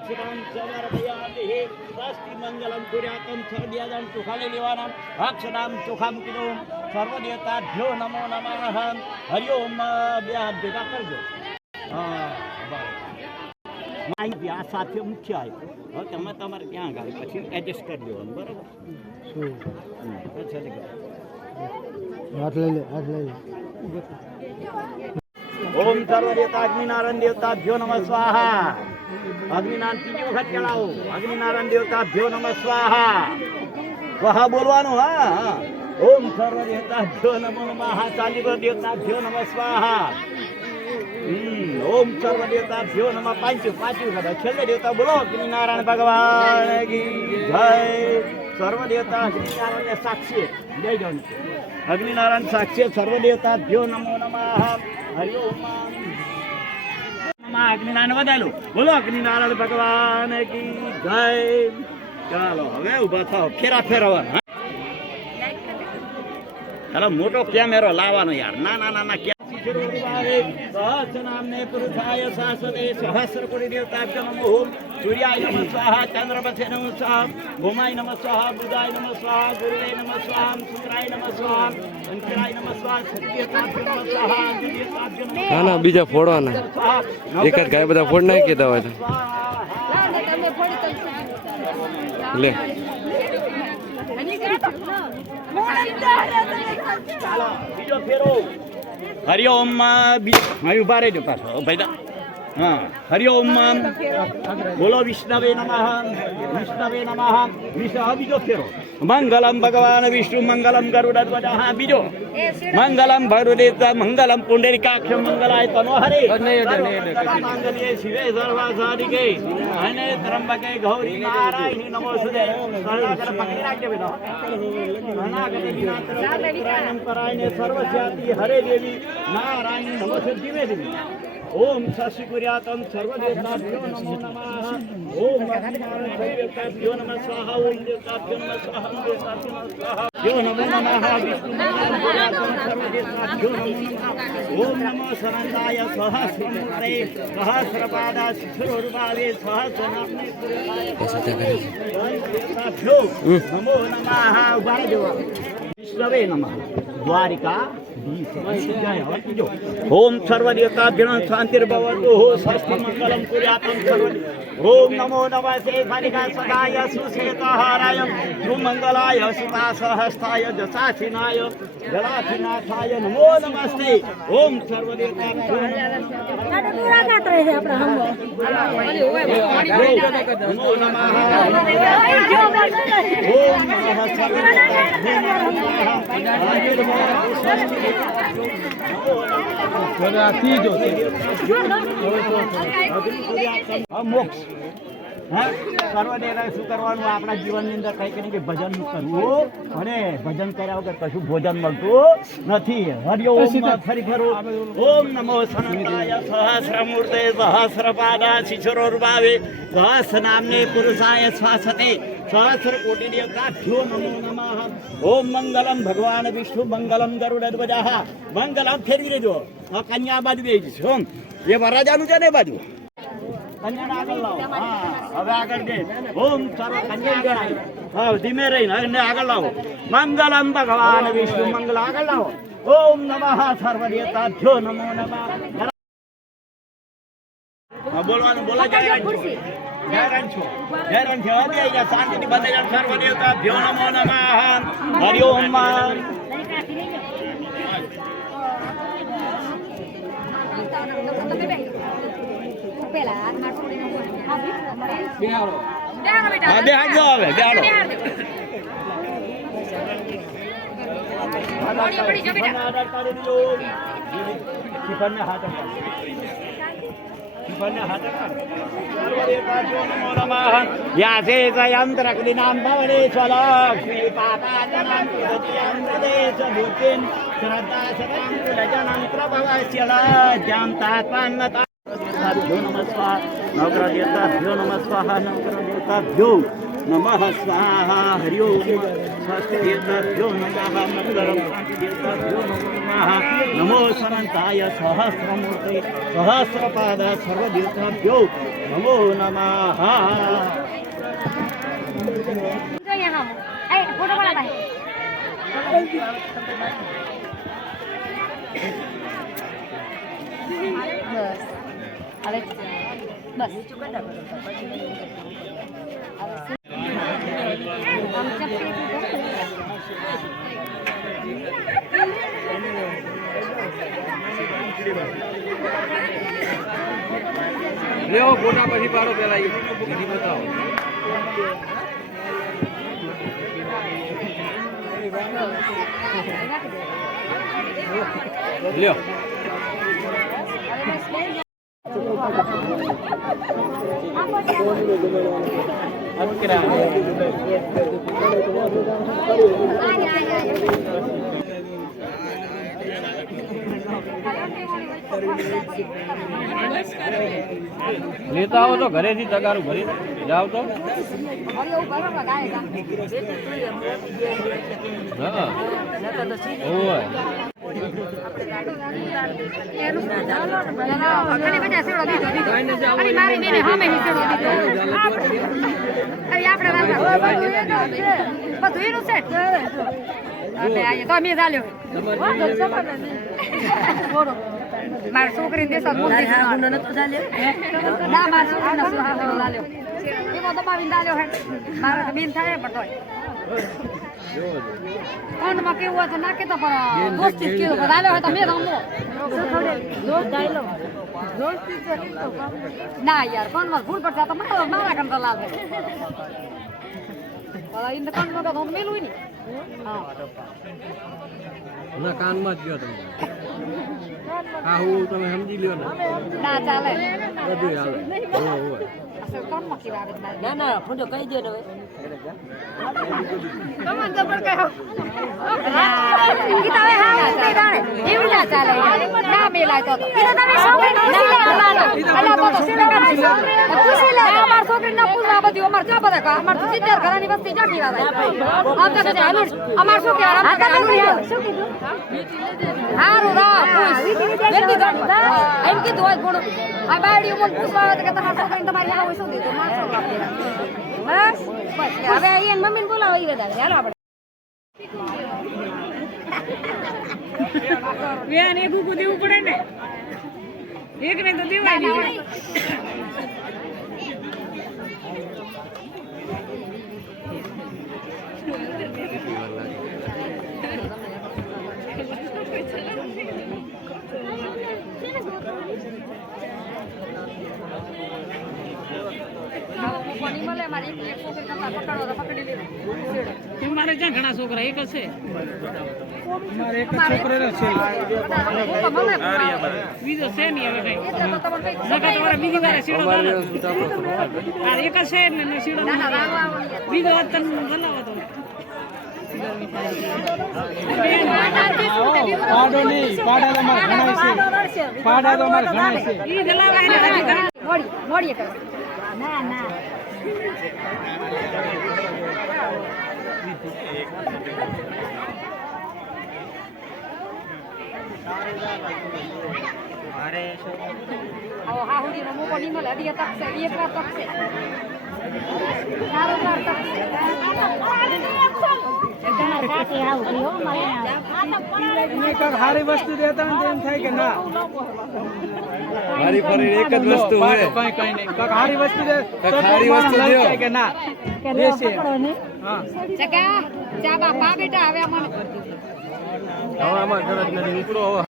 अक्षरां समर्पयामि स्वस्ति मंगलम कुर्यातं सर्वदेवतां सुखाले लेवानां अक्षरां सुखां किलो सर्वदेवताभ्यो नमो नमः हरि ओम બે હાથ ભેગા કરજો માહિતી આ સાથે મુખ્ય આવ્યું હવે તમે તમારે ક્યાં ગાડી પછી એડજસ્ટ કરી દેવાનું બરાબર હાથ લઈ લે હાથ લઈ લે ओम सर्वदेवता अग्निनारायण देवताभ्यो नमः स्वाहा अग्निनारायण तीजी वखत चलाओ अग्निनारायण देवताभ्यो नमः स्वाहा वहा बोलवानो हा ओम सर्वदेवताभ्यो नमो नमः चालीस देवताभ्यो नमः स्वाहा ओम सर्वदेवताभ्यो नमः पांच वखत छेल्ले देवता बोलो अग्निनारायण भगवान की जय सर्वदेवता अग्निनारायण साक्षी जय जय अग्निनारायण साक्षी सर्वदेवताभ्यो नमो नमः हरि ओम अग्निनारायण बदालो बोलो अग्निनारायण भगवान की जय चलो હવે ઊભા થાઓ ફેરા ફેરવા ચાલો મોટો કેમેરો લાવવાનો યાર ના ના ના ના सहस्रनाम्ने पुरुषाय शाश्वते सहस्रकोटि देवताभ्यो नमो सूर्याय नमः स्वाहा चंद्रमसे नमः स्वाहा भूमाय नमः स्वाहा बुधाय नमः स्वाहा गुरुवे नमः स्वाहा शुक्राय नमः स्वाहा शंकराय नमः स्वाहा सत्यताभ्यो नमः स्वाहा दिव्यताभ्यो नमः ના ના બીજા ફોડવાના એક જ ગાય બધા ફોડ નાખી દેવા છે લે ચાલો બીજો ફેરો हरि ओम मैं उभा रही पास भाई हाँ हरि ओम बोलो विष्णवे नमः विष्णु बीजो फेरो मंगलम भगवान विष्णु मंगलम गरुड़ध्वज हाँ बीजो मंगलम भरुदेव मंगलम पुंडरीकाक्ष मंगलाय तनोहरे मंगल्ये शिवे सर्वासाधिके हने त्र्यंबके गौरी नारायणी नमोस्तुते पकड़ी राखजे बेटा अनागते विनाशनाय परायणे सर्वस्याति हरे देवी नारायणी नमोस्तुते दिवे देवी ओम शशि कुर्यातं सर्वदेवताभ्यो नमो नमः ओम देवताभ्यो नमः स्वाहा ओम देवताभ्यो नमः स्वाहा ओम देवताभ्यो नमः स्वाहा यो नमो नमः विष्णु कुर्यातं सर्वदेवताभ्यो नमो नमः ओम नमो सरंदाय सहस्रपादे सहस्रपादा शिशुरुर्भावे सहस्रनाम्ने देवताभ्यो नमो नमः वायुदेव विष्णवे नमः द्वारिका ओम सर्वदेवताभ्यो शांतिर्भवतु स्वस्ति मंगलम कुर्यातं सर्व ओम नमो नमः शेखरिका सदाय सुश्वेतहाराय सुमंगलाय सुतासहस्ताय जसासिनाय जलाधिनाथाय नमो नमस्ते ओम सर्वदेवताभ्यो नमो नमः ओम नमः મોક્ષ હા સર્વદેવને શું કરવાનું આપણા જીવનની અંદર કંઈક ને કંઈક ભજન કરવું અને ભજન કર્યા વગર કશું ભોજન મળતું નથી હરિ ઓમ ફરી ફરો ઓમ નમો સનંદાય સહસ્રમૂર્તે સહસ્રપાદા શિશુરોર્ભાવે સહસ્રનામ્ને પુરુષાય શાશ્વતે सहस्र कोटि देवताभ्यो नमो नमः ओम मंगलम भगवान विष्णु मंगलम गरुड़ध्वज मंगलम फेरवी देजो कन्या बाजू बेजी ओम ये वरराजानु છે ને બાજુ કન્યાને આગળ લાવો હા હવે આગળ દે ઓમ સર્વ કન્યા ગણાય હા ધીમે રહીને અને આગળ લાવો મંગલમ ભગવાન વિષ્ણુ મંગલ આગળ લાવો ઓમ નમઃ સર્વ દેવતાભ્યો નમો નમઃ હા બોલવાનું બોલા જાય शांति बंदे सर्वदेवताभ्यो नमो नमः हरि ओम यासे यंत्रक्लिनां भवने स्वलक्ष्मी पापाजनां श्रद्धा सदां प्रभवस्य लज्जां तात्मान्नता नमः स्वाहा नवग्रह देवताभ्यो नमः स्वाहा नवग्रह देवताभ्यो નમઃ સ્વાહા હરિ ઓમ સ્વસ્તિભ્યો નમઃ મંગલમ શાંતિભ્યો નમઃ નમો સનંતાય સહસ્રમૂર્તિ સહસ્રપાદ સર્વદેવતાભ્યો નમો નમઃ फोटो बनाता है बस લેવો ફોટા પછી પાડો પેલા વિધિ બતાવો લ્યો લેતા આવો તો ઘરેથી તગારું ભરી જાવ તો હા ઓય મારા છોકરી દેશ ના મારા છોકરી દબાવીને ડાલ્યો હે મારા બેન થાય પણ કોણમાં કેવું હોય તો નાખે તો પણ દોસ્તી કેવું ડાલ્યો હોય તો મેં રમવો ના યાર કોણમાં ભૂલ પડતા તો મારા કંટા લાવે ઇન્દ કોણ તો મેલું ને ના કાનમાં જ ગયો તમે હા હું તમે સમજી લ્યો ને ના ચાલે બધું આવે હોય ના ના ફોટો કહી દે હવે તમને જબર કહો ગીતા હા ઉતરી દાડે એવું ના ચાલે ના મેલાય તો ગીતા તમે છોકરી નો અલા તો સીધા કરી પૂછી લે અમાર છોકરી ના પૂછવા બધું અમાર ક્યાં બધા અમાર તો 70 ઘરની વસ્તી જાકી વાત આમ તો કે હાલું અમાર શું કે આરામ કરે હાલું શું કીધું હારું રા પૂછ વેતી દડ એમ કીધું હોય થોડું આ બાડી ઉમર પૂછવા આવે કે તમાર છોકરી તમારી આવું શું દીધું માર છોકરા બસ બસ હવે અહીંયા મમ્મીને બોલાવો ઈ વધારે હાલો આપણે વ્યાન એક ઉભું દેવું પડે ને એક ને તો દેવાય નહીં મારે ત્યાં ઘણા છોકરા એક હશે બીજો છે નહીં હવે કઈ તમારે બીજી વાર શીડો એક જ છે ને શીડો બીજો તને બનાવો તો પાડો નહીં પાડા તો મારે ઘણા છે પાડા તો મારે ઘણા છે ઈ ગલાવા એને મોડી કરો ના ના આવો હાહુડી નો મોકો ની મળે અડિયા તક છે એક વાર તક છે ચાર વાર તક છે હારી વસ્તુ દેતા ને એમ થાય કે ના મારી ફરી એક જ વસ્તુ હોય કઈ કઈ નહીં હારી વસ્તુ દે હારી વસ્તુ દેવો કે ના દેશે હા ચકા ચા બાપા બેટા હવે અમને હવે આમાં ગરજ નથી ઉપડો હવે